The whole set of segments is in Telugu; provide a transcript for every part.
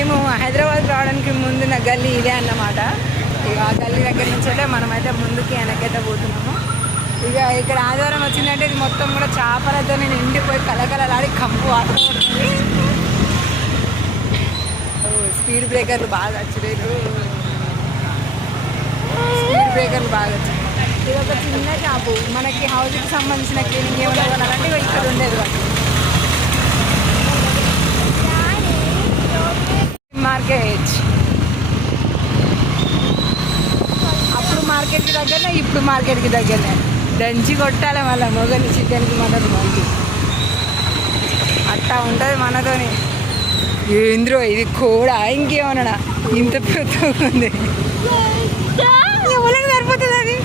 మేము హైదరాబాద్ రావడానికి ముందున్న గల్లీ ఇదే అన్నమాట. ఇక ఆ గల్లీ దగ్గర నుంచి మనమైతే ముందుకి వెనకైతే పోతున్నాము. ఇక ఇక్కడ ఆదివారం వచ్చిందంటే ఇది మొత్తం కూడా చేపలతో నిండిపోయి కలకలలాడి కంపు ఆడుతుంది. స్పీడ్ బ్రేకర్లు బాగా వచ్చలేదు, స్పీడ్ బ్రేకర్లు బాగా వచ్చాయి. ఇది ఒక చిన్న షాపు, మనకి హౌస్కి సంబంధించిన క్లీనింగ్ ఏమైనా కొనాలంటే ఇక్కడ ఉండేది వాళ్ళు. మార్కెట్ అప్పుడు మార్కెట్కి దగ్గరనే, ఇప్పుడు మార్కెట్కి దగ్గరనే. దంచి కొట్టాలి మళ్ళీ మొగలి చికెన్కి మనది మంచి అట్టా ఉంటుంది మనతోని. ఏంద్రో ఇది కూడా ఇంకేమన్నా ఇంత పెద్దగా ఉంది, ఎవరికి సరిపోతుంది అది.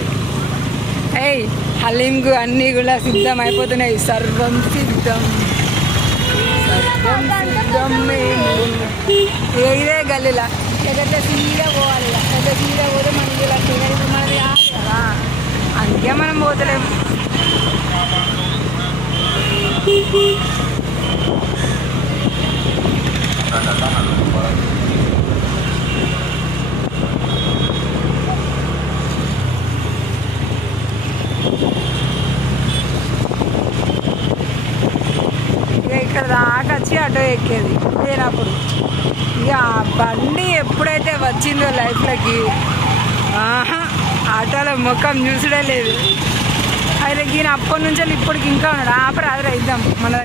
ఏయ్ హలీంకు అన్నీ కూడా సిద్ధం అయిపోతున్నాయి. సర్వం సిద్ధం, సర్వం సిద్ధం. మేము ఇదే గల్లీలా ఎక్కడ సీదా పోవాలి. పెద్ద సీదా పోతే మనకి ఇలా తినేది మనది కాదు కదా, అందుకే మనం పోతలేము. ఇక ఇక్కడ దాకా వచ్చి ఆటో ఎక్కేది లేనప్పుడు. ఇక ఆ బండి ఎప్పుడైతే వచ్చిందో లైఫ్లోకి ఆటోలో ముఖం చూసడే లేదు. అయితే ఈయన అప్పటి నుంచి ఇప్పటికి ఇంకా ఉన్నాడు. ఆపరాదు ఇద్దాం మన